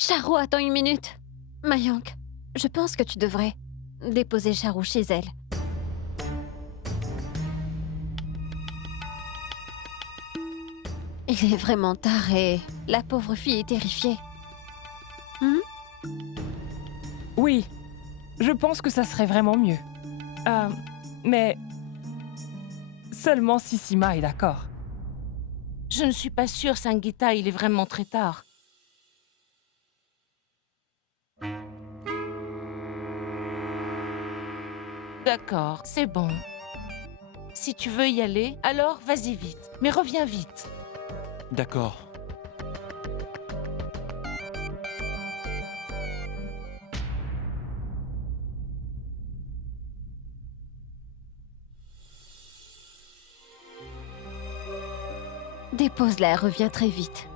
Charo attends une minute. Mayank, je pense que tu devrais déposer Charo chez elle. Il est vraiment tard et la pauvre fille est terrifiée. Oui, je pense que ça serait vraiment mieux. Mais seulement si Sima est d'accord. Je ne suis pas sûre, Sangeeta, il est vraiment très tard. D'accord, c'est bon. Si tu veux y aller, alors vas-y vite. Mais reviens vite. D'accord. Dépose-la, reviens très vite.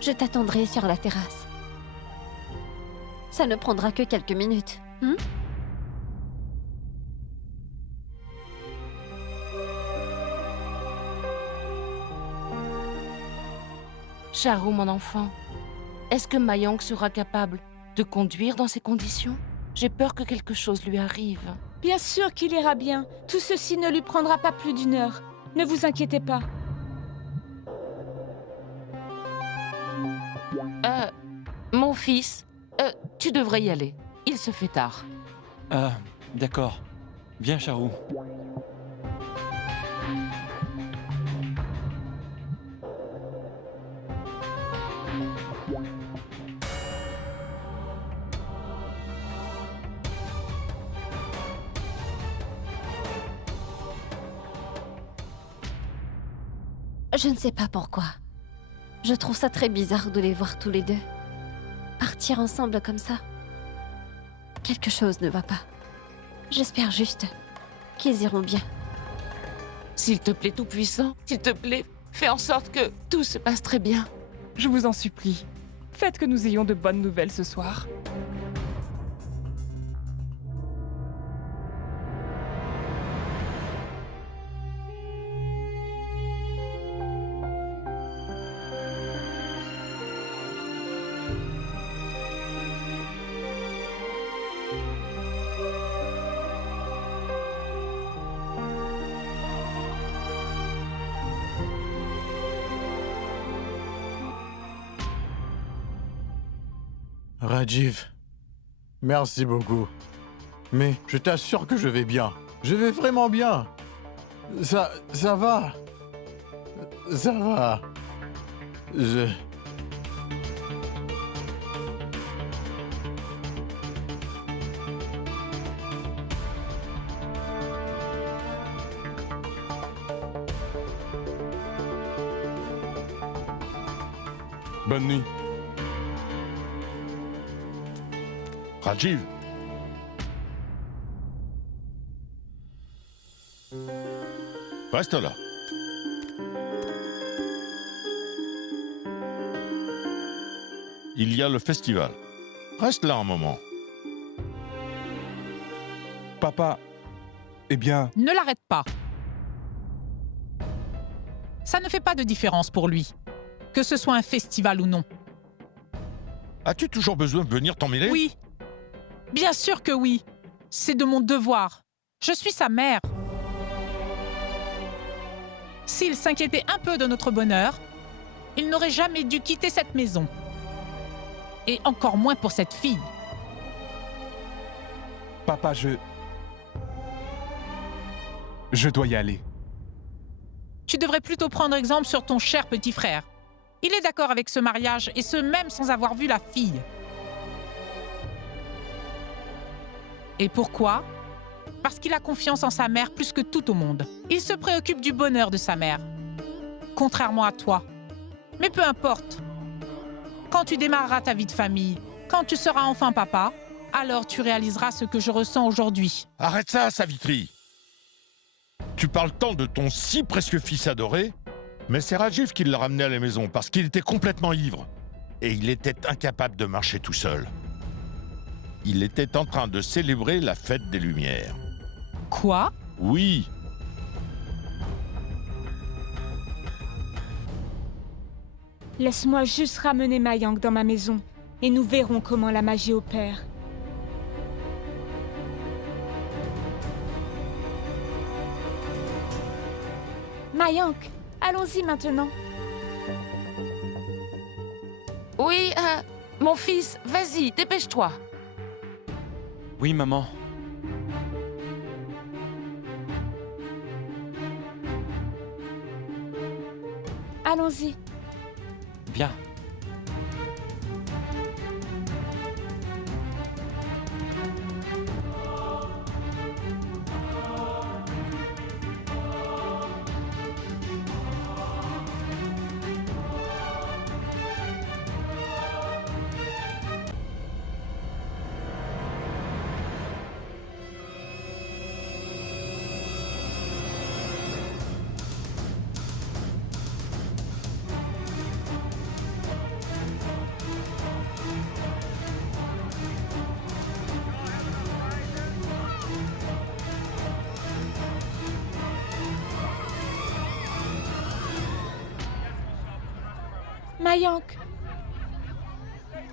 Je t'attendrai sur la terrasse. Ça ne prendra que quelques minutes. Charo, mon enfant, est-ce que Mayank sera capable de conduire dans ces conditions? J'ai peur que quelque chose lui arrive. Bien sûr qu'il ira bien. Tout ceci ne lui prendra pas plus d'1 heure. Ne vous inquiétez pas. Mon fils, tu devrais y aller. Il se fait tard. Ah, d'accord. Viens, Charou. Je ne sais pas pourquoi. Je trouve ça très bizarre de les voir tous les deux. Partir ensemble comme ça. Quelque chose ne va pas. J'espère juste qu'ils iront bien. S'il te plaît, Tout-Puissant, s'il te plaît, fais en sorte que tout se passe très bien. Je vous en supplie, faites que nous ayons de bonnes nouvelles ce soir. Rajiv, merci beaucoup. Mais je t'assure que je vais bien. Je vais vraiment bien. Ça va. Ça va. Bonne nuit. Rajiv. Reste là. Il y a le festival. Reste là un moment. Papa, eh bien... Ne l'arrête pas. Ça ne fait pas de différence pour lui, que ce soit un festival ou non. As-tu toujours besoin de venir t'emmêler? Oui. Bien sûr que oui. C'est de mon devoir. Je suis sa mère. S'il s'inquiétait un peu de notre bonheur, il n'aurait jamais dû quitter cette maison. Et encore moins pour cette fille. Papa, je dois y aller. Tu devrais plutôt prendre exemple sur ton cher petit frère. Il est d'accord avec ce mariage, et ce même sans avoir vu la fille. Et pourquoi? Parce qu'il a confiance en sa mère plus que tout au monde. Il se préoccupe du bonheur de sa mère. Contrairement à toi. Mais peu importe. Quand tu démarreras ta vie de famille, quand tu seras enfin papa, alors tu réaliseras ce que je ressens aujourd'hui. Arrête ça, Savitri. Tu parles tant de ton si précieux fils adoré, mais c'est Rajiv qui l'a ramené à la maison parce qu'il était complètement ivre. Et il était incapable de marcher tout seul. Il était en train de célébrer la fête des Lumières. Quoi? Oui. Laisse-moi juste ramener Mayank dans ma maison. et nous verrons comment la magie opère. Mayank, allons-y maintenant. Oui, mon fils, vas-y, dépêche-toi. Oui, maman. Allons-y. Viens. Mayank,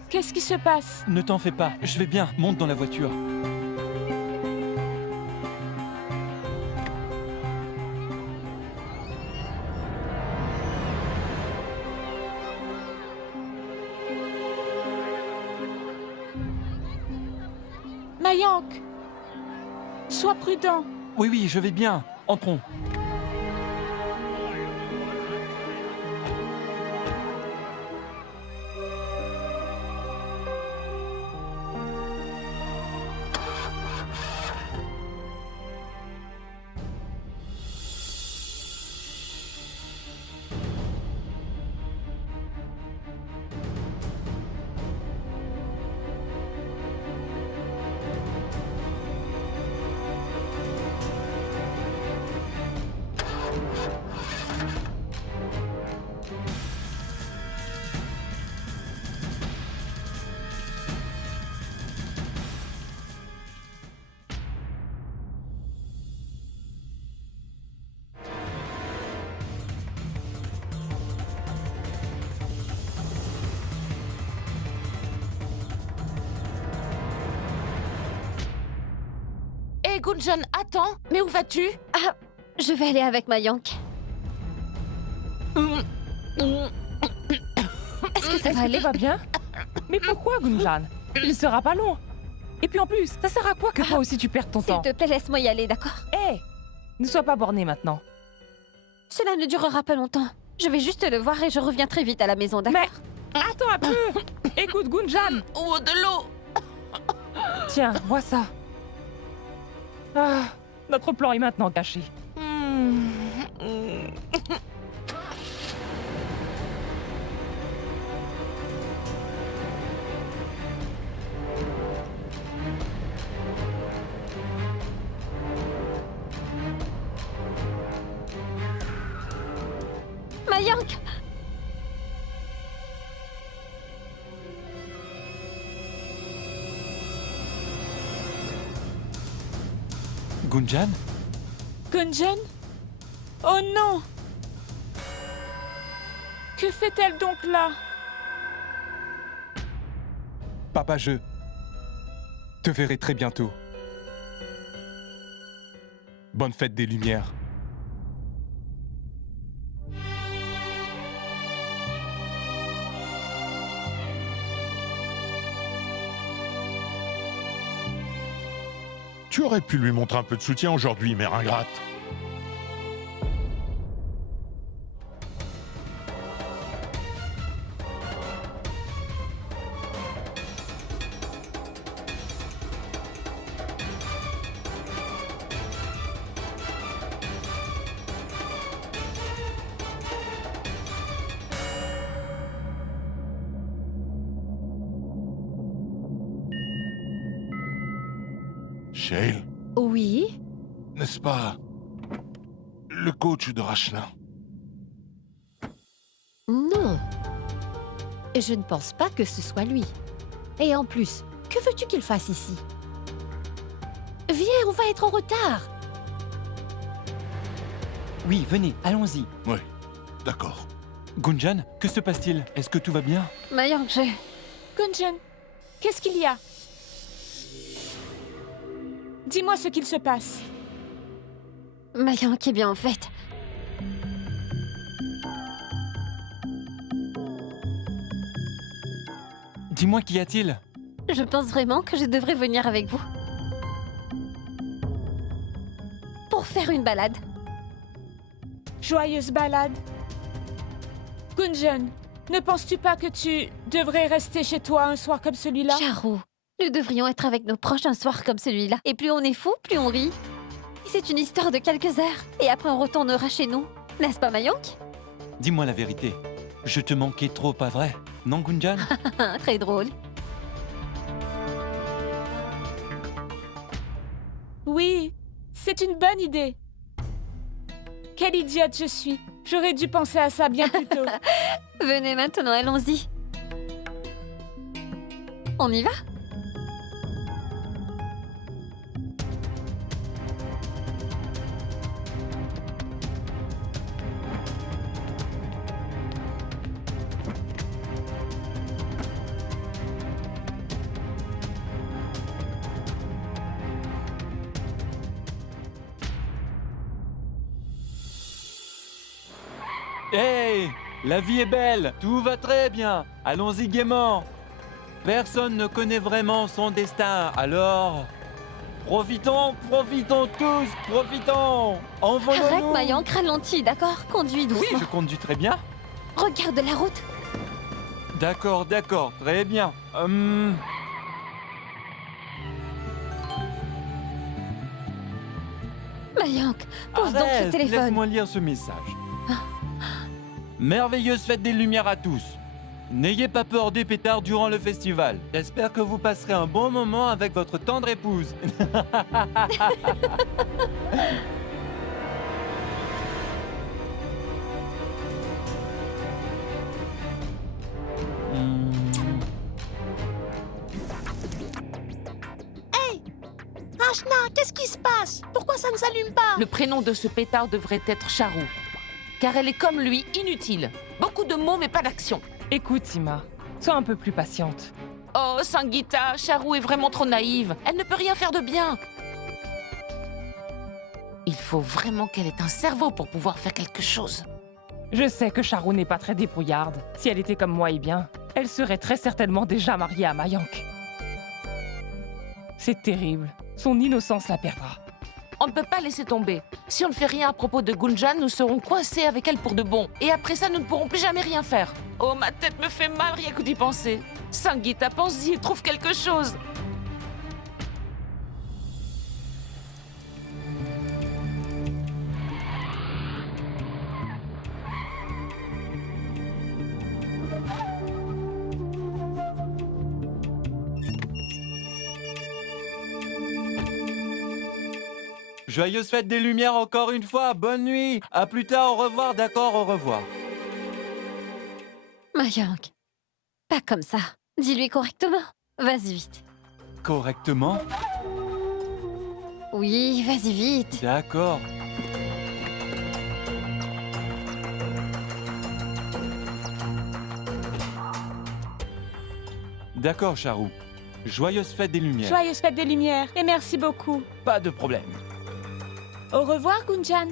qu'est-ce qui se passe? Ne t'en fais pas, je vais bien. Monte dans la voiture. Mayank, sois prudent. Oui, oui, je vais bien. Entrons. Hé, Gunjan, attends. Mais où vas-tu? Ah, je vais aller avec Mayank. Est-ce que ça va aller? Tout va bien? Mais pourquoi, Gunjan? Il sera pas long. Et puis en plus, ça sert à quoi que toi aussi tu perdes ton S'il temps? te plaît, laisse-moi y aller, d'accord? Hé, ne sois pas borné maintenant. Cela ne durera pas longtemps. Je vais juste le voir et je reviens très vite à la maison, d'accord? Attends un peu. Écoute, Gunjan. Oh, de l'eau. Tiens, vois ça. Ah, notre plan est maintenant caché. Mayank! Gunjan? Gunjan? Oh non! Que fait-elle donc là? Papa, je te verrai très bientôt. Bonne fête des Lumières. Tu aurais pu lui montrer un peu de soutien aujourd'hui, mère ingrate. Shael, Oui? n'est-ce pas le coach de Rachna? Non. Je ne pense pas que ce soit lui. Et en plus, que veux-tu qu'il fasse ici? Viens, on va être en retard. Oui, venez, allons-y. D'accord. Gunjan, que se passe-t-il? Est-ce que tout va bien? Mayank, Que Gunjun, qu'est-ce qu'il y a? Dis-moi ce qu'il se passe. Mayank est bien en fait. Dis-moi, qu'y a-t-il? Je pense vraiment que je devrais venir avec vous. Pour faire une balade. Joyeuse balade. Gunjun, ne penses-tu pas que tu devrais rester chez toi un soir comme celui-là? Charu, nous devrions être avec nos proches un soir comme celui-là. Et plus on est fou, plus on rit. Et c'est une histoire de quelques heures. Et après on retournera chez nous. N'est-ce pas, Mayank? Dis-moi la vérité. Je te manquais trop, pas vrai? Non, Gunjan? Très drôle. Oui, c'est une bonne idée. Quelle idiote je suis. J'aurais dû penser à ça bien plus tôt. Venez maintenant, allons-y. On y va? Hey! La vie est belle! Tout va très bien! Allons-y gaiement! Personne ne connaît vraiment son destin, alors... Profitons, profitons tous, profitons! Envolons-nous! Arrête, Mayank, ralentis, d'accord? Conduis doucement. Oui, je conduis très bien. Regarde la route. D'accord, d'accord, très bien. Mayank, pose donc Arrête, ce téléphone. laisse-moi lire ce message. Merveilleuse fête des Lumières à tous. N'ayez pas peur des pétards durant le festival. J'espère que vous passerez un bon moment avec votre tendre épouse. Ashna, qu'est-ce qui se passe? Pourquoi ça ne s'allume pas? Le prénom de ce pétard devrait être Charu. Car elle est comme lui, inutile. Beaucoup de mots mais pas d'action. Écoute, Sima, sois un peu plus patiente. Oh, Sangeeta, Charu est vraiment trop naïve. Elle ne peut rien faire de bien. Il faut vraiment qu'elle ait un cerveau pour pouvoir faire quelque chose. Je sais que Charu n'est pas très débrouillarde. Si elle était comme moi, eh bien, elle serait très certainement déjà mariée à Mayank. C'est terrible. Son innocence la perdra. On ne peut pas laisser tomber. Si on ne fait rien à propos de Gunjan, nous serons coincés avec elle pour de bon. Et après ça, nous ne pourrons plus jamais rien faire. Oh, ma tête me fait mal rien que d'y penser. Sangeeta, pense-y, trouve quelque chose. Joyeuse fête des Lumières encore une fois, bonne nuit. À plus tard, au revoir, d'accord, au revoir. Mayank, pas comme ça. Dis-lui correctement. Vas-y vite. Correctement? Oui, vas-y vite. D'accord. D'accord, Charu. Joyeuse fête des Lumières. Joyeuse fête des Lumières et merci beaucoup. Pas de problème. Au revoir, Gunjan.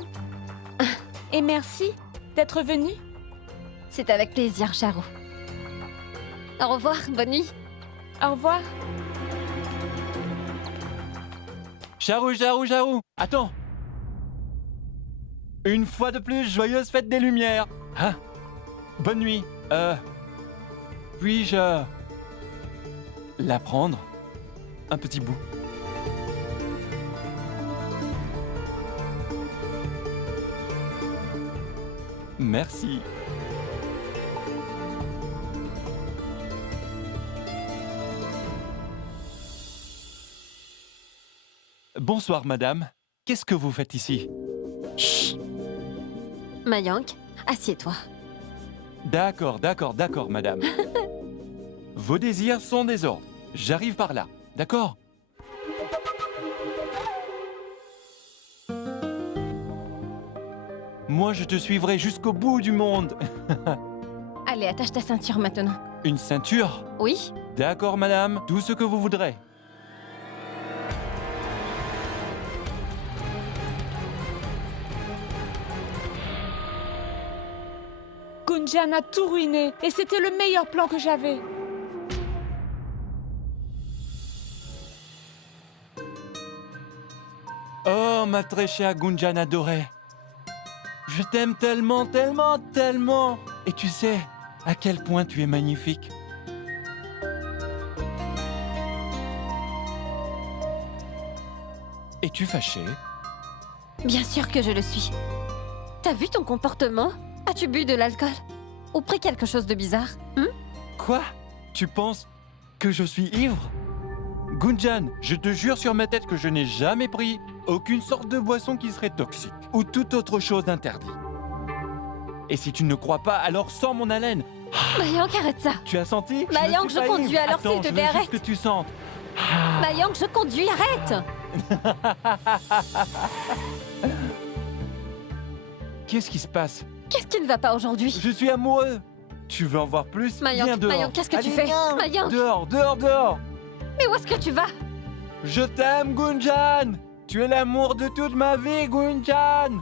Et merci d'être venu. C'est avec plaisir, Charu. Au revoir, bonne nuit. Au revoir. Charu, Charu, Charu, attends. Une fois de plus, joyeuse fête des Lumières. Hein? Bonne nuit. Puis-je la prendre? Un petit bout. Merci. Bonsoir, madame. Qu'est-ce que vous faites ici? Chut. Mayank, assieds-toi. D'accord, d'accord, d'accord, madame. Vos désirs sont des ordres. J'arrive par là, d'accord? Moi, je te suivrai jusqu'au bout du monde. Allez, attache ta ceinture maintenant. Une ceinture? Oui? D'accord, madame, tout ce que vous voudrez. Gunjan a tout ruiné et c'était le meilleur plan que j'avais. Oh, ma très chère Gunjan adorée. Je t'aime tellement, tellement, tellement. Et tu sais à quel point tu es magnifique. Es-tu fâchée? Bien sûr que je le suis. T'as vu ton comportement? As-tu bu de l'alcool? Ou pris quelque chose de bizarre? Quoi? Tu penses que je suis ivre? Gunjan, je te jure sur ma tête que je n'ai jamais pris aucune sorte de boisson qui serait toxique ou toute autre chose interdite. Et si tu ne crois pas, alors sens mon haleine. Mayank, arrête ça. Tu as senti? Mayank, je conduis, alors Attends, s'il te je plaît, veux arrête. juste que tu sentes. Mayank, je conduis, arrête. Qu'est-ce qui se passe? Qu'est-ce qui ne va pas aujourd'hui? Je suis amoureux. Tu veux en voir plus? Viens Mayank, dehors. Mayank, qu'est-ce que tu Allez, fais? viens. Mayank. Dehors, dehors, dehors. Mais où est-ce que tu vas? Je t'aime, Gunjan. Tu es l'amour de toute ma vie, Gunjan.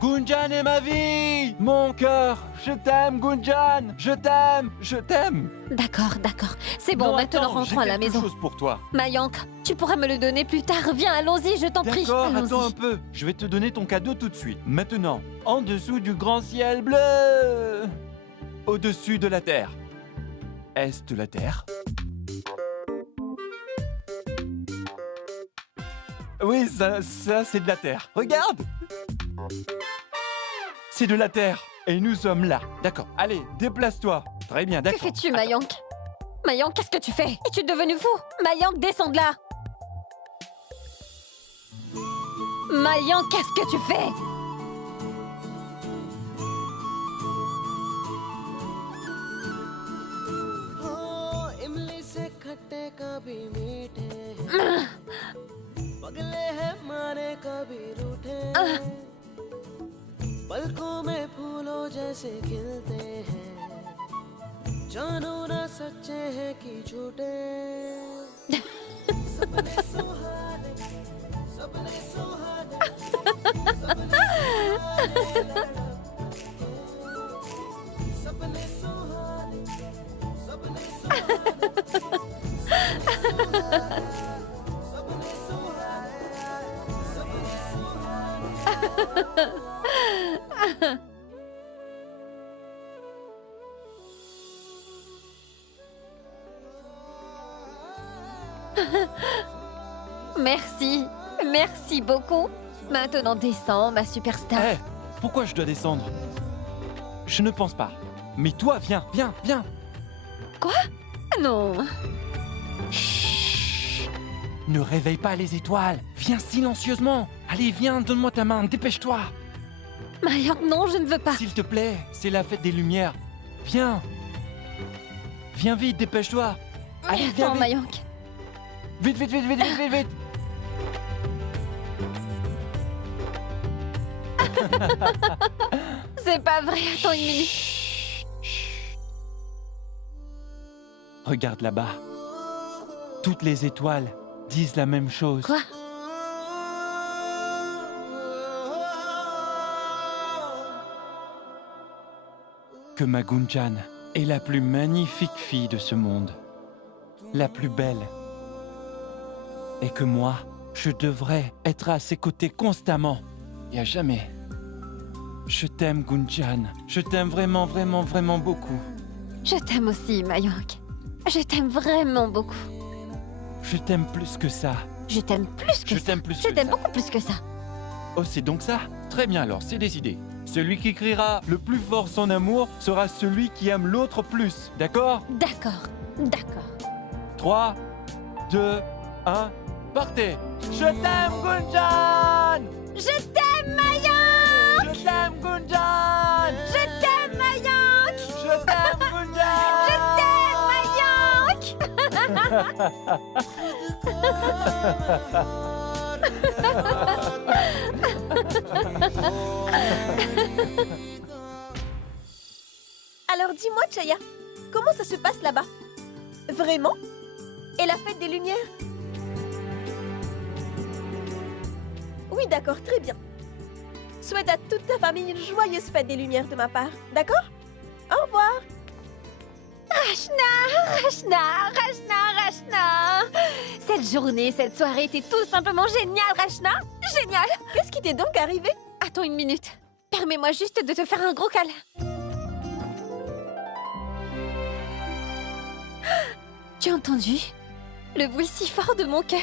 Gunjan est ma vie. Mon cœur. Je t'aime, Gunjan. Je t'aime. Je t'aime. D'accord, d'accord. C'est bon, Non, maintenant attends, rentrons à la j'ai maison. quelque chose pour toi. Mayank, tu pourrais me le donner plus tard. Viens, allons-y, je t'en prie. D'accord, Allons-y. attends un peu. Je vais te donner ton cadeau tout de suite. Maintenant, en dessous du grand ciel bleu. Au-dessus de la terre. Est de la terre. Oui, ça c'est de la terre. Regarde! C'est de la terre. Et nous sommes là. D'accord. Allez, déplace-toi. Très bien, Que d'accord. fais-tu, Mayank? Mayank, qu'est-ce que tu fais? Es-tu devenu fou? Mayank, descends de là. Mayank, qu'est-ce que tu fais? पलकों में फूलों जैसे खिलते हैं जानो ना सच्चे हैं कि झूठे सपने सुहाने सपने सुहाने सपने सुहाने सपने सुहाने सपने Merci, merci beaucoup. Maintenant descends, ma superstar. Hé, pourquoi je dois descendre? Je ne pense pas. Mais toi, viens, viens, viens. Quoi? Non. Chut. Ne réveille pas les étoiles. Viens silencieusement. Allez, viens, donne-moi ta main, dépêche-toi. Mayank, non, je ne veux pas. S'il te plaît, c'est la fête des lumières. Viens. Viens vite, dépêche-toi. Allez, viens Attends, vite. Mayank. Vite, vite, vite, vite, vite, vite, vite. C'est pas vrai, attends une minute. Regarde là-bas. Toutes les étoiles disent la même chose. Quoi? Que ma Gunjan est la plus magnifique fille de ce monde. La plus belle. Et que moi, je devrais être à ses côtés constamment et à jamais. Je t'aime, Gunjan. Je t'aime vraiment, vraiment, vraiment beaucoup. Je t'aime aussi, Mayank. Je t'aime vraiment beaucoup. Je t'aime plus que ça. Je t'aime plus que Je ça. t'aime plus Je que t'aime ça. beaucoup plus que ça. Oh, c'est donc ça? Très bien alors, c'est décidé. Celui qui criera le plus fort son amour sera celui qui aime l'autre plus. D'accord? D'accord, d'accord. 3, 2, 1, partez! Je t'aime, Gunjan! Je t'aime, Mayank! Je t'aime, Gunjan! Je t'aime, Mayank! Je t'aime, Gunjan! Je t'aime, Alors dis-moi, Chaya, comment ça se passe là-bas? Vraiment? Et la fête des Lumières? Oui, d'accord, très bien. Souhaite à toute ta famille une joyeuse fête des Lumières de ma part, d'accord? Au revoir. Rachna, Rachna. Cette journée, cette soirée était tout simplement géniale, Rachna. Génial. Qu'est-ce qui t'est donc arrivé? Attends une minute. Permets-moi juste de te faire un gros câlin. Tu as entendu le bruit si fort de mon cœur?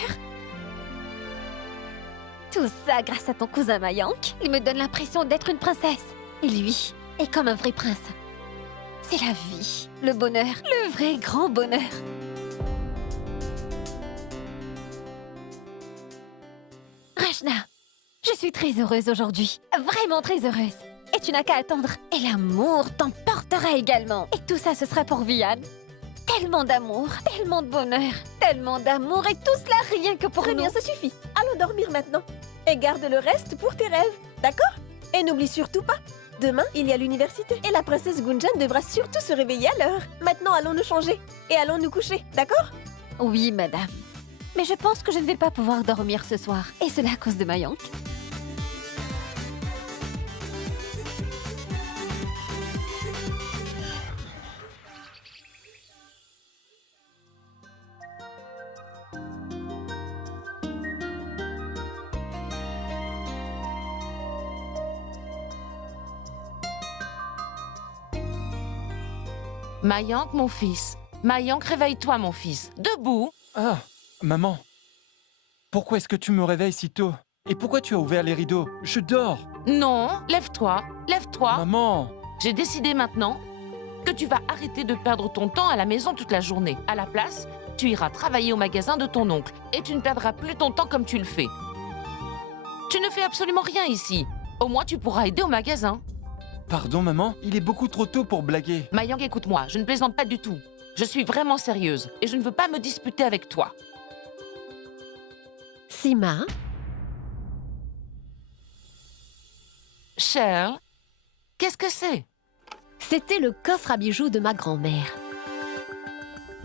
Tout ça grâce à ton cousin Mayank. Il me donne l'impression d'être une princesse. Et lui est comme un vrai prince. C'est la vie, le bonheur, le vrai grand bonheur. Rachna, je suis très heureuse aujourd'hui. Vraiment très heureuse. Et tu n'as qu'à attendre. Et l'amour t'emportera également. Et tout ça, ce sera pour Vian. Tellement d'amour, tellement de bonheur, tellement d'amour et tout cela rien que pour Très nous. bien, ça suffit. Allons dormir maintenant. Et garde le reste pour tes rêves, d'accord? Et n'oublie surtout pas, demain, il y a l'université. Et la princesse Gunjan devra surtout se réveiller à l'heure. Maintenant, allons nous changer. Et allons nous coucher, d'accord? Oui, madame. Mais je pense que je ne vais pas pouvoir dormir ce soir. Et cela à cause de Mayank. Mayank, mon fils. Mayank, réveille-toi, mon fils. Debout. Ah, maman. Pourquoi est-ce que tu me réveilles si tôt? Et pourquoi tu as ouvert les rideaux? Je dors. Non, lève-toi. Lève-toi. Maman. J'ai décidé maintenant que tu vas arrêter de perdre ton temps à la maison toute la journée. À la place, tu iras travailler au magasin de ton oncle et tu ne perdras plus ton temps comme tu le fais. Tu ne fais absolument rien ici. Au moins, tu pourras aider au magasin. Pardon, maman, il est beaucoup trop tôt pour blaguer. Mayank, écoute-moi, je ne plaisante pas du tout. Je suis vraiment sérieuse et je ne veux pas me disputer avec toi. Sima, Cheryl, qu'est-ce que c'est? c'était le coffre à bijoux de ma grand-mère.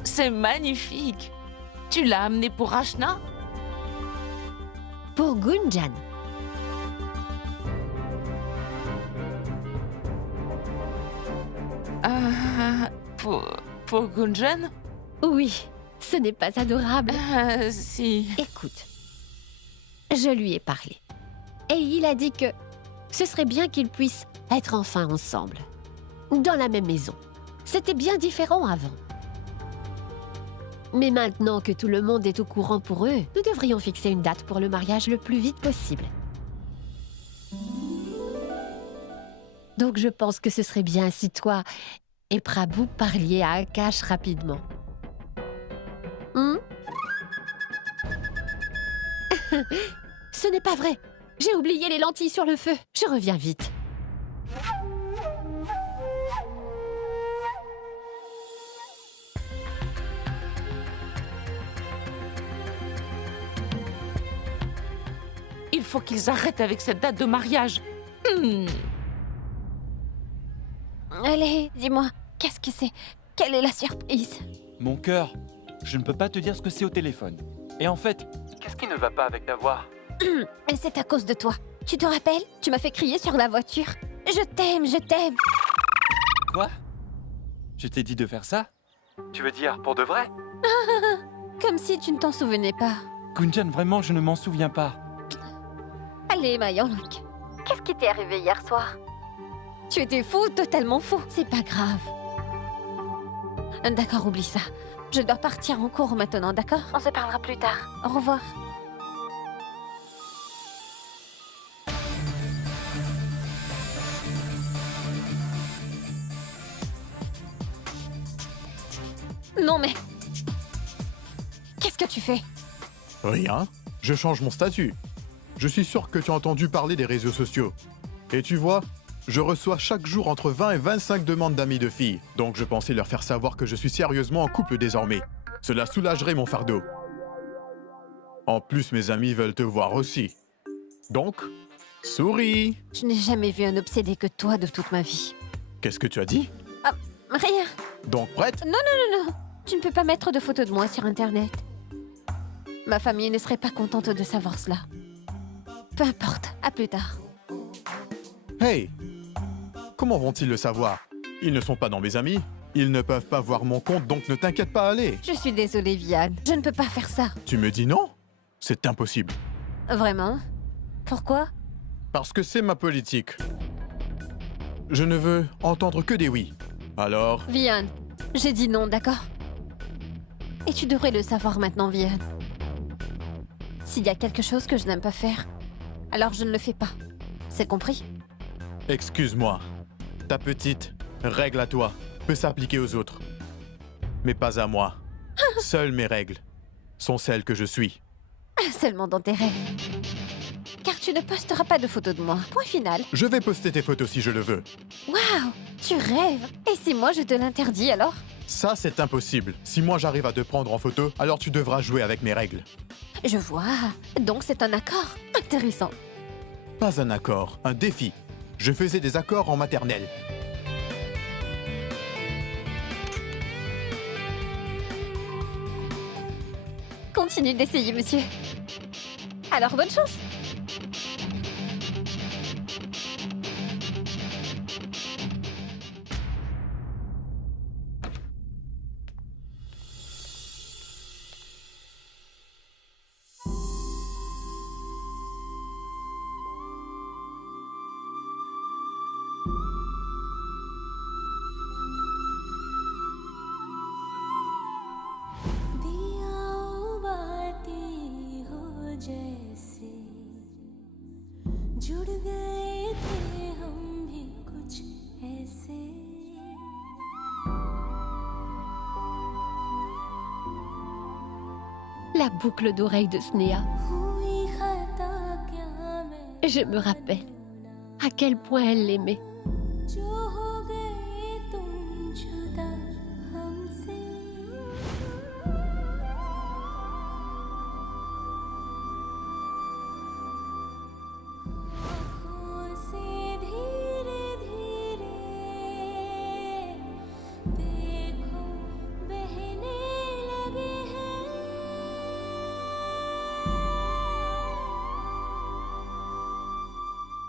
C'est magnifique. Tu l'as amené pour Rachna? Pour Gunjan. Pour Gunjan? Oui, ce n'est pas adorable. Si. Écoute, je lui ai parlé. Et il a dit que ce serait bien qu'ils puissent être enfin ensemble. Dans la même maison. C'était bien différent avant. Mais maintenant que tout le monde est au courant pour eux, nous devrions fixer une date pour le mariage le plus vite possible. Donc je pense que ce serait bien si toi et Prabhu parliez à Akash rapidement. Ce n'est pas vrai. J'ai oublié les lentilles sur le feu. Je reviens vite. Il faut qu'ils arrêtent avec cette date de mariage. Allez, dis-moi, qu'est-ce que c'est? Quelle est la surprise? Mon cœur, je ne peux pas te dire ce que c'est au téléphone. Et en fait, qu'est-ce qui ne va pas avec ta voix? Et c'est à cause de toi. Tu te rappelles? Tu m'as fait crier sur la voiture. Je t'aime, je t'aime. Quoi? Je t'ai dit de faire ça? Tu veux dire pour de vrai? Comme si tu ne t'en souvenais pas. Gunjan, vraiment, je ne m'en souviens pas. Allez, Mayank. Qu'est-ce qui t'est arrivé hier soir? Tu étais fou, totalement fou. C'est pas grave. D'accord, oublie ça. Je dois partir en cours maintenant, d'accord? On se parlera plus tard. Au revoir. Non mais... Qu'est-ce que tu fais? Rien. Je change mon statut. Je suis sûr que tu as entendu parler des réseaux sociaux. Et tu vois, je reçois chaque jour entre 20 et 25 demandes d'amis de filles. Donc je pensais leur faire savoir que je suis sérieusement en couple désormais. Cela soulagerait mon fardeau. En plus, mes amis veulent te voir aussi. Donc, souris. Je n'ai jamais vu un obsédé que toi de toute ma vie. Qu'est-ce que tu as dit? Ah, rien. Donc prête? Non, non, non, non. Tu ne peux pas mettre de photos de moi sur Internet. Ma famille ne serait pas contente de savoir cela. Peu importe, à plus tard. Hey! Comment vont-ils le savoir? Ils ne sont pas dans mes amis. Ils ne peuvent pas voir mon compte, donc ne t'inquiète pas, allez. Je suis désolée, Vian. Je ne peux pas faire ça. Tu me dis non? C'est impossible. Vraiment? Pourquoi? Parce que c'est ma politique. Je ne veux entendre que des oui. Alors... Vian, j'ai dit non, d'accord? Et tu devrais le savoir maintenant, Vian. S'il y a quelque chose que je n'aime pas faire, alors je ne le fais pas. C'est compris? Excuse-moi. Ta petite règle à toi peut s'appliquer aux autres. Mais pas à moi. Seules mes règles sont celles que je suis. Seulement dans tes rêves. Car tu ne posteras pas de photos de moi. Point final. Je vais poster tes photos si je le veux. Waouh! Tu rêves! Et si moi je te l'interdis alors? Ça, c'est impossible. Si moi j'arrive à te prendre en photo, alors tu devras jouer avec mes règles. Je vois. Donc c'est un accord. Intéressant. Pas un accord, un défi. Je faisais des accords en maternelle. Continue d'essayer, monsieur. Alors bonne chance! La boucle d'oreille de Sneha. Je me rappelle à quel point elle l'aimait.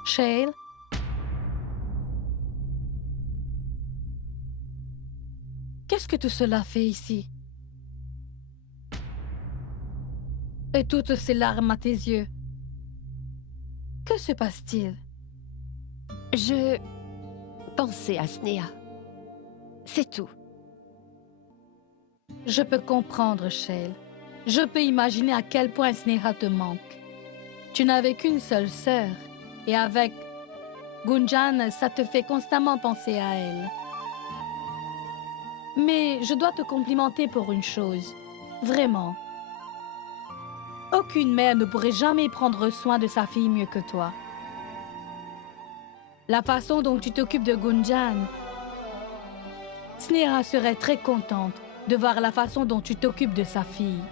Shale? Qu'est-ce que tout cela fait ici? Et toutes ces larmes à tes yeux. Que se passe-t-il? Je pensais à Sneha. C'est tout. Je peux comprendre, Shale. Je peux imaginer à quel point Sneha te manque. Tu n'avais qu'une seule sœur. Et avec Gunjan, ça te fait constamment penser à elle. Mais je dois te complimenter pour une chose. Vraiment. Aucune mère ne pourrait jamais prendre soin de sa fille mieux que toi. La façon dont tu t'occupes de Gunjan, Sneha serait très contente de voir la façon dont tu t'occupes de sa fille.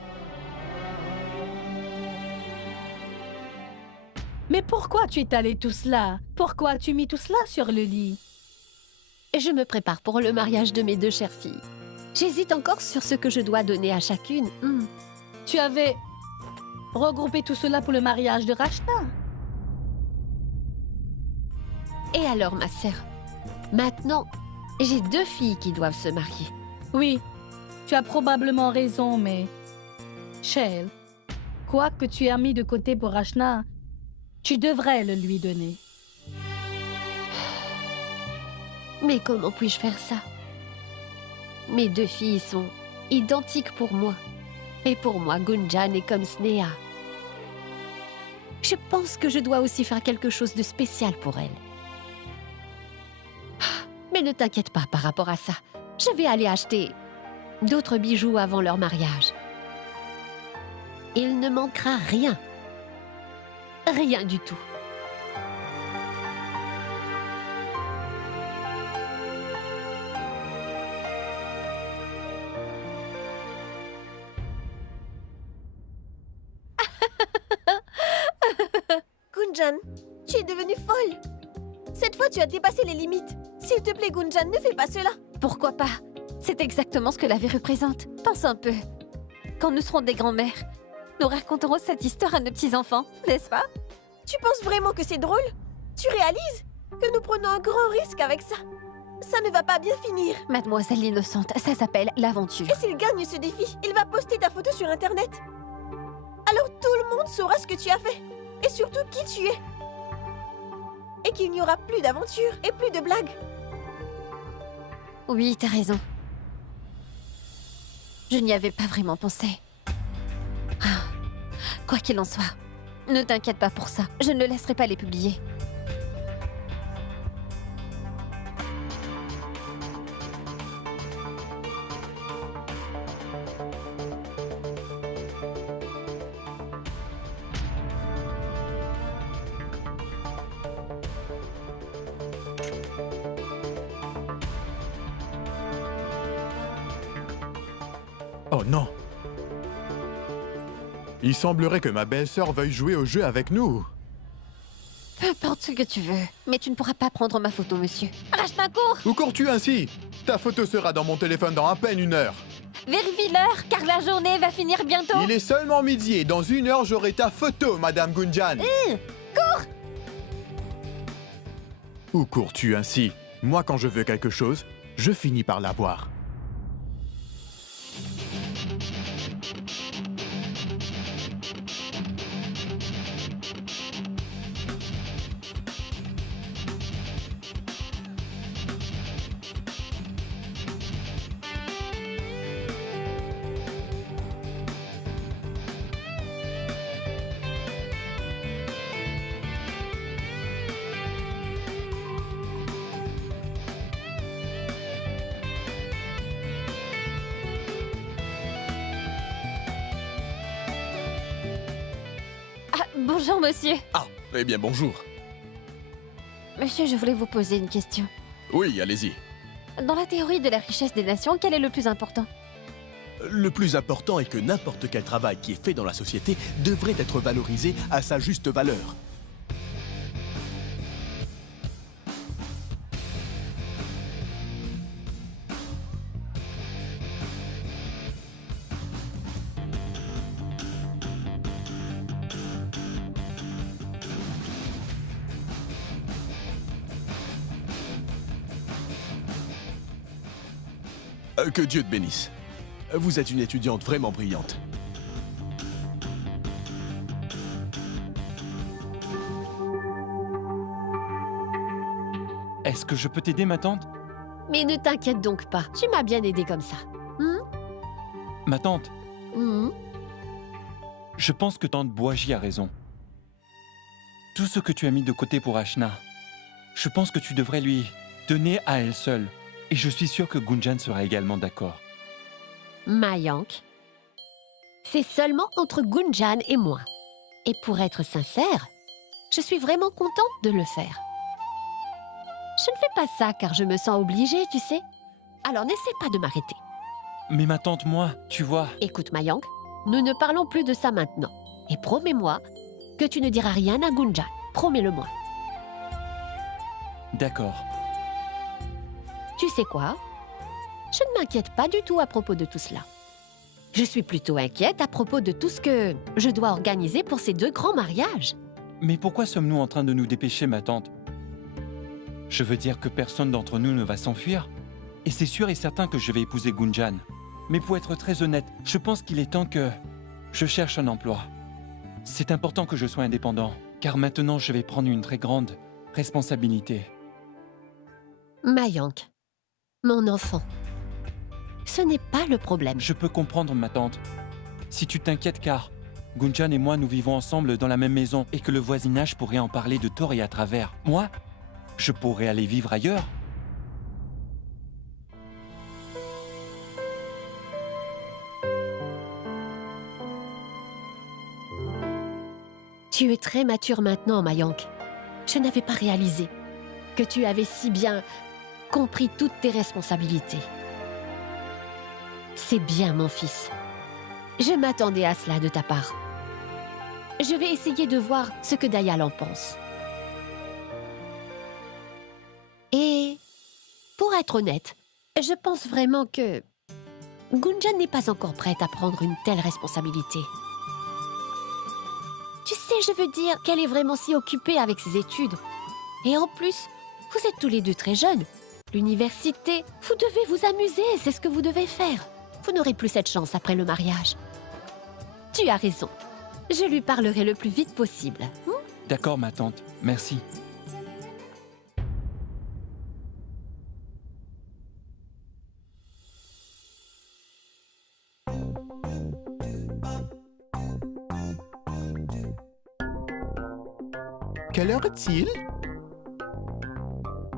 Mais pourquoi tu étalais tout cela? Pourquoi as-tu mis tout cela sur le lit? Je me prépare pour le mariage de mes deux chères filles. J'hésite encore sur ce que je dois donner à chacune. Tu avais regroupé tout cela pour le mariage de Rachna. Et alors, ma sœur? Maintenant, j'ai deux filles qui doivent se marier. Oui, tu as probablement raison, mais... Shale, quoi que tu aies mis de côté pour Rachna, tu devrais le lui donner. Mais comment puis-je faire ça? Mes deux filles sont identiques pour moi. Et pour moi, Gunjan est comme Sneha. Je pense que je dois aussi faire quelque chose de spécial pour elles. Mais ne t'inquiète pas par rapport à ça. Je vais aller acheter d'autres bijoux avant leur mariage. Il ne manquera rien. Rien du tout. Gunjan, tu es devenue folle. Cette fois, tu as dépassé les limites. S'il te plaît, Gunjan, ne fais pas cela. Pourquoi pas? C'est exactement ce que la vie représente. Pense un peu. Quand nous serons des grands-mères, nous raconterons cette histoire à nos petits-enfants, n'est-ce pas? Tu penses vraiment que c'est drôle? Tu réalises que nous prenons un grand risque avec ça? Ça ne va pas bien finir. Mademoiselle l'innocente, ça s'appelle l'aventure. Et s'il gagne ce défi, il va poster ta photo sur Internet. Alors tout le monde saura ce que tu as fait. Et surtout qui tu es. Et qu'il n'y aura plus d'aventure et plus de blagues. Oui, t'as raison. Je n'y avais pas vraiment pensé. Ah, quoi qu'il en soit, ne t'inquiète pas pour ça. Je ne laisserai pas les publier. Oh non! Il semblerait que ma belle-sœur veuille jouer au jeu avec nous. Peu importe ce que tu veux, mais tu ne pourras pas prendre ma photo, monsieur. Rachna, cours! Où cours-tu ainsi? Ta photo sera dans mon téléphone dans à peine 1 heure. Vérifie l'heure, car la journée va finir bientôt. Il est seulement midi et dans 1 heure, j'aurai ta photo, Madame Gunjan. Cours! Où cours-tu ainsi? Moi, quand je veux quelque chose, je finis par l'avoir. Bonjour, monsieur. Ah, eh bien bonjour. Monsieur, je voulais vous poser une question. Oui, allez-y. Dans la théorie de la richesse des nations, quel est le plus important? Le plus important est que n'importe quel travail qui est fait dans la société devrait être valorisé à sa juste valeur. Que Dieu te bénisse. Vous êtes une étudiante vraiment brillante. Est-ce que je peux t'aider, ma tante? Mais ne t'inquiète donc pas, tu m'as bien aidé comme ça. Ma tante, Mhm. je pense que tante Boaji a raison. Tout ce que tu as mis de côté pour Ashna, je pense que tu devrais lui donner à elle seule. Et je suis sûr que Gunjan sera également d'accord. Mayank, c'est seulement entre Gunjan et moi. Et pour être sincère, je suis vraiment contente de le faire. Je ne fais pas ça car je me sens obligée, tu sais. Alors n'essaie pas de m'arrêter. Mais ma tante, moi, tu vois... Écoute, Mayank, nous ne parlons plus de ça maintenant. Et promets-moi que tu ne diras rien à Gunjan. Promets-le-moi. D'accord. Tu sais quoi? Je ne m'inquiète pas du tout à propos de tout cela. Je suis plutôt inquiète à propos de tout ce que je dois organiser pour ces 2 grands mariages. Mais pourquoi sommes-nous en train de nous dépêcher, ma tante? Je veux dire que personne d'entre nous ne va s'enfuir. Et c'est sûr et certain que je vais épouser Gunjan. Mais pour être très honnête, je pense qu'il est temps que je cherche un emploi. C'est important que je sois indépendant, car maintenant je vais prendre une très grande responsabilité. Mayank, mon enfant, ce n'est pas le problème. Je peux comprendre, ma tante. Si tu t'inquiètes car Gunjan et moi nous vivons ensemble dans la même maison et que le voisinage pourrait en parler de tort et à travers. Moi, je pourrais aller vivre ailleurs. Tu es très mature maintenant, Mayank. Je n'avais pas réalisé que tu avais si bien compris toutes tes responsabilités. C'est bien, mon fils. Je m'attendais à cela de ta part. Je vais essayer de voir ce que Dayal en pense. Et pour être honnête, Je pense vraiment que Gunjan n'est pas encore prête à prendre une telle responsabilité. Tu sais, je veux dire qu'elle est vraiment si occupée avec ses études. Et en plus, vous êtes tous les deux très jeunes. L'université, vous devez vous amuser, c'est ce que vous devez faire. Vous n'aurez plus cette chance après le mariage. Tu as raison. Je lui parlerai le plus vite possible. D'accord, ma tante. Merci. Quelle heure est-il?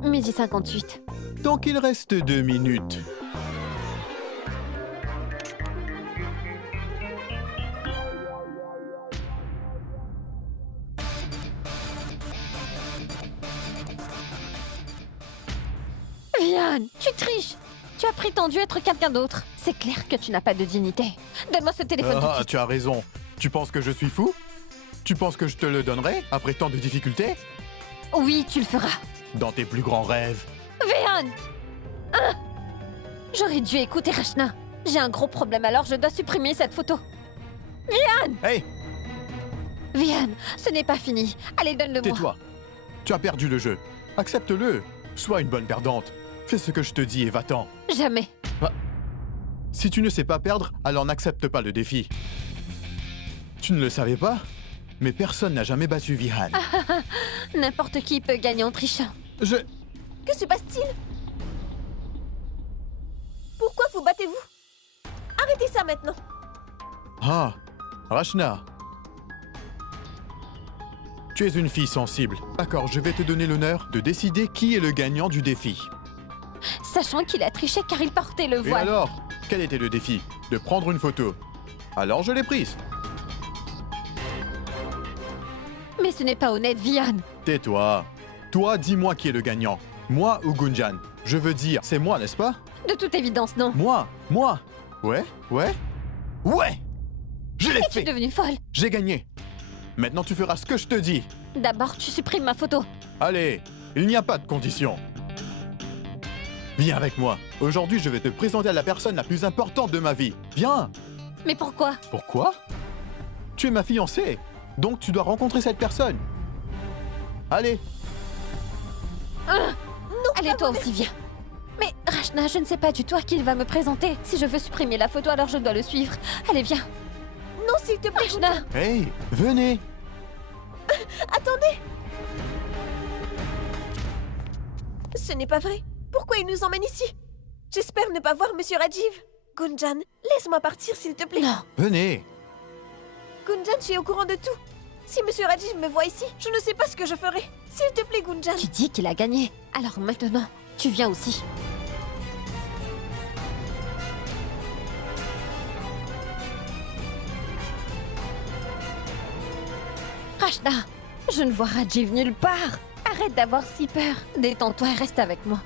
12h58. Donc il reste 2 minutes. Vian, tu triches. Tu as prétendu être quelqu'un d'autre. C'est clair que tu n'as pas de dignité. Donne-moi ce téléphone tout de suite. Tu as raison. Tu penses que je suis fou? Tu penses que je te le donnerai après tant de difficultés? Oui, tu le feras. Dans tes plus grands rêves. Vian! Ah! J'aurais dû écouter Rachna. J'ai un gros problème alors je dois supprimer cette photo. Vian! Hey! Vian, ce n'est pas fini. Allez, donne-le-moi. Tais-toi. Tu as perdu le jeu. Accepte-le. Sois une bonne perdante. Fais ce que je te dis et va-t'en. Jamais. Si tu ne sais pas perdre, alors n'accepte pas le défi. Tu ne le savais pas? Mais personne n'a jamais battu Vihan. N'importe qui peut gagner en trichant. Que se passe-t-il? Pourquoi vous battez-vous? Arrêtez ça maintenant. Ah, Rachna. Tu es une fille sensible. D'accord, je vais te donner l'honneur de décider qui est le gagnant du défi. Sachant qu'il a triché car il portait le Et voile. alors? Quel était le défi? De prendre une photo. Alors je l'ai prise. Mais ce n'est pas honnête, Vian. Tais-toi. Toi, dis-moi qui est le gagnant. Moi ou Gunjan? Je veux dire, c'est moi, n'est-ce pas? De toute évidence, non. Moi. Ouais. Je l'ai fait. Es-tu devenue folle? J'ai gagné. Maintenant, tu feras ce que je te dis. D'abord, tu supprimes ma photo. Allez, il n'y a pas de condition. Viens avec moi. Aujourd'hui, je vais te présenter à la personne la plus importante de ma vie. Viens. Mais pourquoi? Pourquoi? Tu es ma fiancée. Donc, tu dois rencontrer cette personne. Allez. Allez, toi aussi, viens. Mais Rachna, je ne sais pas du tout à qui il va me présenter. Si je veux supprimer la photo, alors je dois le suivre. Allez, viens. Non, s'il te plaît, Rachna. Hey, venez. Attendez. Ce n'est pas vrai. Pourquoi il nous emmène ici? J'espère ne pas voir Monsieur Rajiv. Gunjan, laisse-moi partir, s'il te plaît. Non. Venez. Gunjan, tu es au courant de tout. Si Monsieur Rajiv me voit ici, je ne sais pas ce que je ferai. S'il te plaît, Gunjan. Tu dis qu'il a gagné. Alors maintenant, tu viens aussi. Rachna, je ne vois Rajiv nulle part. Arrête d'avoir si peur. Détends-toi et reste avec moi.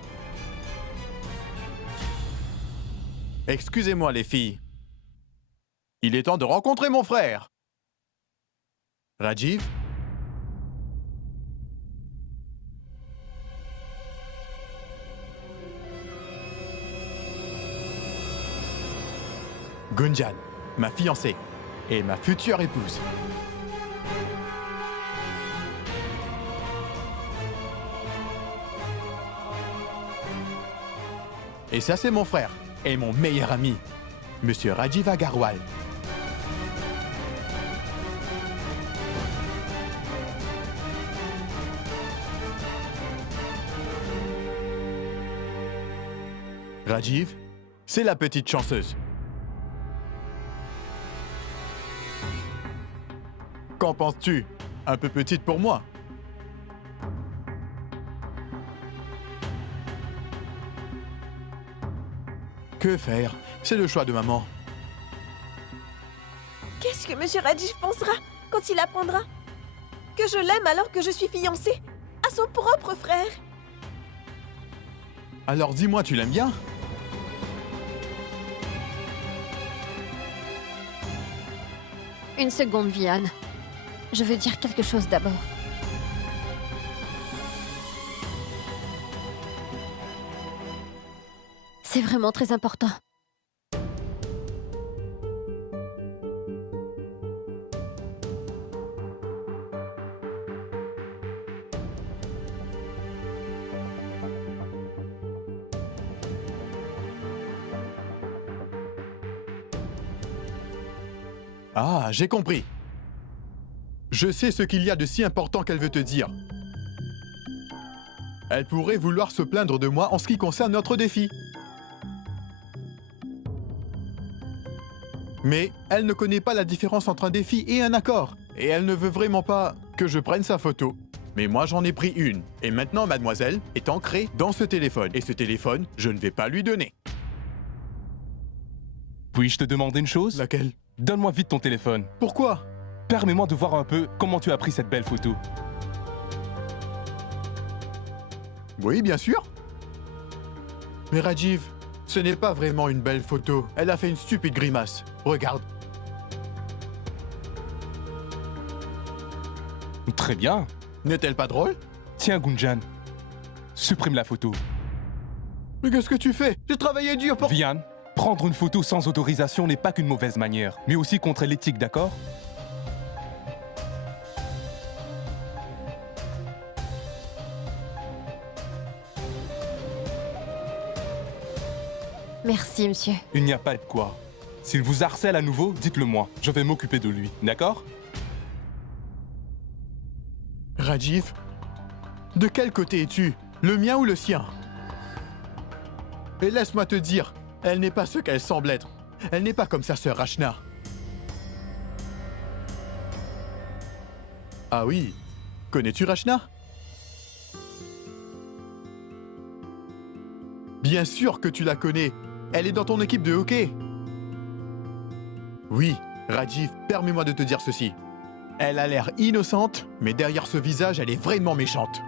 Excusez-moi, les filles. Il est temps de rencontrer mon frère. Rajiv? Gunjan, ma fiancée et ma future épouse. Et ça, c'est mon frère et mon meilleur ami, Monsieur Rajiv Agarwal. Rajiv, c'est la petite chanceuse. Qu'en penses-tu? Un peu petite pour moi. Que faire? C'est le choix de maman. Qu'est-ce que Monsieur Rajiv pensera quand il apprendra que je l'aime alors que je suis fiancée à son propre frère? Alors dis-moi, tu l'aimes bien? Une seconde, Vian. Je veux dire quelque chose d'abord. C'est vraiment très important. Ah, j'ai compris. Je sais ce qu'il y a de si important qu'elle veut te dire. Elle pourrait vouloir se plaindre de moi en ce qui concerne notre défi. Mais elle ne connaît pas la différence entre un défi et un accord. Et elle ne veut vraiment pas que je prenne sa photo. Mais moi, j'en ai pris une. Et maintenant, mademoiselle est ancrée dans ce téléphone. Et ce téléphone, je ne vais pas lui donner. Puis-je te demander une chose? Laquelle? Donne-moi vite ton téléphone. Pourquoi? Permets-moi de voir un peu comment tu as pris cette belle photo. Oui, bien sûr. Mais Rajiv, ce n'est pas vraiment une belle photo. Elle a fait une stupide grimace. Regarde. Très bien. N'est-elle pas drôle? Tiens, Gunjan. Supprime la photo. Mais qu'est-ce que tu fais? J'ai travaillé dur pour... Vian, prendre une photo sans autorisation n'est pas qu'une mauvaise manière, mais aussi contre l'éthique, d'accord? Merci, monsieur. Il n'y a pas de quoi. S'il vous harcèle à nouveau, dites-le moi. Je vais m'occuper de lui, d'accord? Rajiv, de quel côté es-tu? Le mien ou le sien? Et laisse-moi te dire, elle n'est pas ce qu'elle semble être. Elle n'est pas comme sa sœur Rachna. Ah oui, connais-tu Rachna? Bien sûr que tu la connais. Elle est dans ton équipe de hockey. Oui, Rajiv, permets-moi de te dire ceci. Elle a l'air innocente, mais derrière ce visage, elle est vraiment méchante.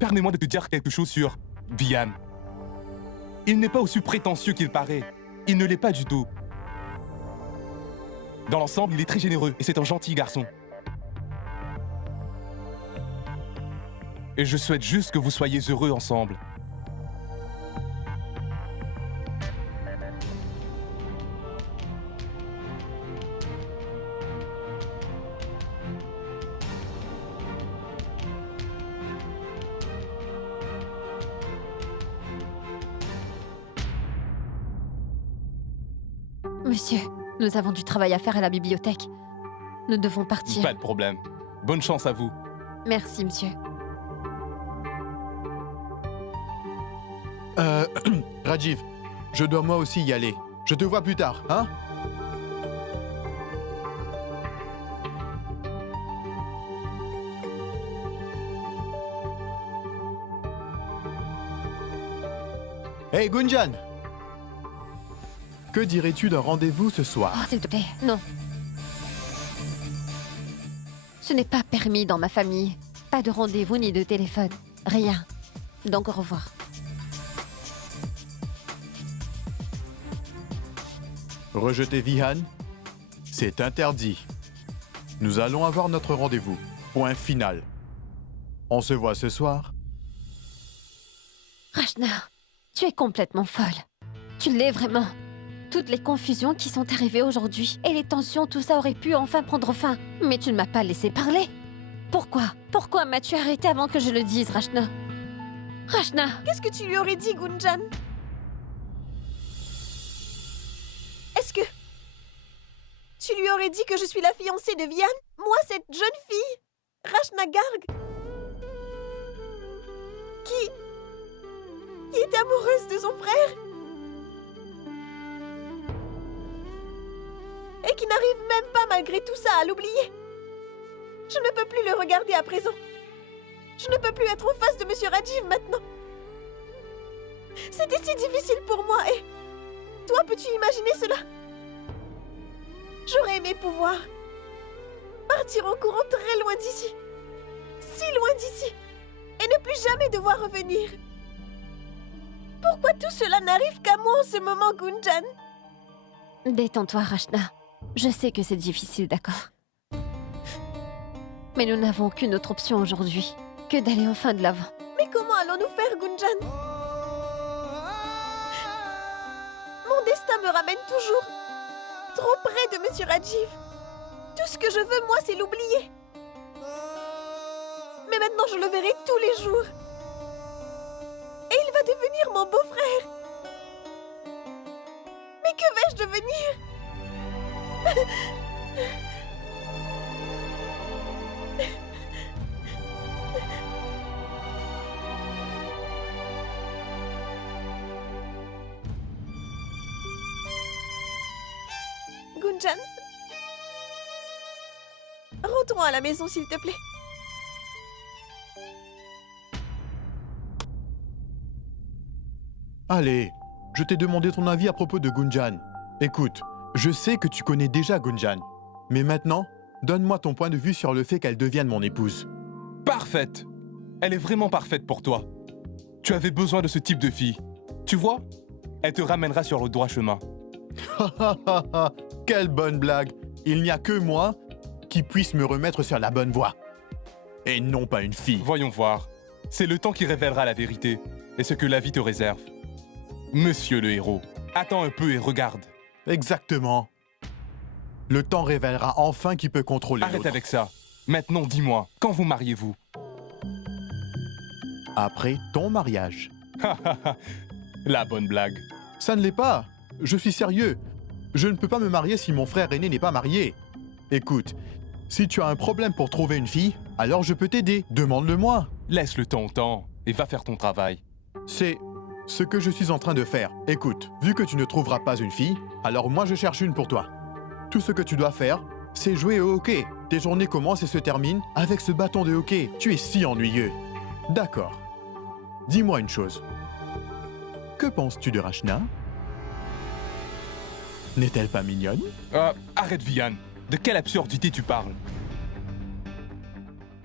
Permets-moi de te dire quelque chose sur Vian. Il n'est pas aussi prétentieux qu'il paraît. Il ne l'est pas du tout. Dans l'ensemble, il est très généreux et c'est un gentil garçon. Et je souhaite juste que vous soyez heureux ensemble. Monsieur, nous avons du travail à faire à la bibliothèque. Nous devons partir. Pas de problème. Bonne chance à vous. Merci, monsieur. Rajiv, je dois moi aussi y aller. Je te vois plus tard, hein? Hey Gunjan! Que dirais-tu d'un rendez-vous ce soir? Oh, s'il te plaît, non. Ce n'est pas permis dans ma famille. Pas de rendez-vous ni de téléphone. Rien. Donc au revoir. Rejeter Vihan, c'est interdit. Nous allons avoir notre rendez-vous. Point final. On se voit ce soir. Rachna, tu es complètement folle. Tu l'es vraiment. Toutes les confusions qui sont arrivées aujourd'hui et les tensions, tout ça aurait pu enfin prendre fin. Mais tu ne m'as pas laissé parler. Pourquoi? Pourquoi m'as-tu arrêté avant que je le dise, Rachna? Rachna! Qu'est-ce que tu lui aurais dit, Gunjan? Est-ce que... tu lui aurais dit que je suis la fiancée de Vian? Moi, cette jeune fille, Rachna Garg, qui est amoureuse de son frère et qui n'arrive même pas, malgré tout ça, à l'oublier. Je ne peux plus le regarder à présent. Je ne peux plus être en face de Monsieur Rajiv maintenant. C'était si difficile pour moi et... toi, peux-tu imaginer cela? J'aurais aimé pouvoir partir en courant très loin d'ici. Si loin d'ici. Et ne plus jamais devoir revenir. Pourquoi tout cela n'arrive qu'à moi en ce moment, Gunjan? Détends-toi, Rachna. Je sais que c'est difficile, d'accord? Mais nous n'avons qu'une autre option aujourd'hui, que d'aller enfin de l'avant. Mais comment allons-nous faire, Gunjan? ramène toujours trop près de Monsieur Rajiv. Tout ce que je veux, moi, c'est l'oublier. Mais maintenant, je le verrai tous les jours. Et il va devenir mon beau-frère. Mais que vais-je devenir? Gunjan? Rentrons à la maison, s'il te plaît. Allez, je t'ai demandé ton avis à propos de Gunjan. Écoute, je sais que tu connais déjà Gunjan. Mais maintenant, donne-moi ton point de vue sur le fait qu'elle devienne mon épouse. Parfaite. Elle est vraiment parfaite pour toi. Tu avais besoin de ce type de fille. Tu vois, elle te ramènera sur le droit chemin. Quelle bonne blague! Il n'y a que moi qui puisse me remettre sur la bonne voie. Et non pas une fille. Voyons voir. C'est le temps qui révélera la vérité et ce que la vie te réserve. Monsieur le héros, attends un peu et regarde. Exactement. Le temps révélera enfin qui peut contrôler l'autre. Arrête avec ça. Maintenant, dis-moi, quand vous mariez-vous? Après ton mariage. La bonne blague. Ça ne l'est pas. Je suis sérieux. Je ne peux pas me marier si mon frère aîné n'est pas marié. Écoute, si tu as un problème pour trouver une fille, alors je peux t'aider. Demande-le-moi. Laisse le temps au temps et va faire ton travail. C'est ce que je suis en train de faire. Écoute, vu que tu ne trouveras pas une fille, alors moi je cherche une pour toi. Tout ce que tu dois faire, c'est jouer au hockey. Tes journées commencent et se terminent avec ce bâton de hockey. Tu es si ennuyeux. D'accord. Dis-moi une chose. Que penses-tu de Rachna? N'est-elle pas mignonne? Arrête, Vian. De quelle absurdité tu parles?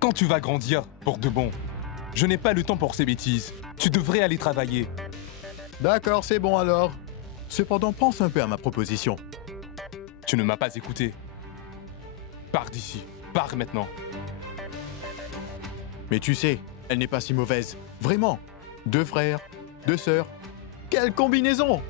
Quand tu vas grandir, pour de bon, je n'ai pas le temps pour ces bêtises. Tu devrais aller travailler. D'accord, c'est bon alors. Cependant, pense un peu à ma proposition. Tu ne m'as pas écouté. Pars d'ici. Pars maintenant. Mais tu sais, elle n'est pas si mauvaise. Vraiment. 2 frères, 2 sœurs. Quelle combinaison!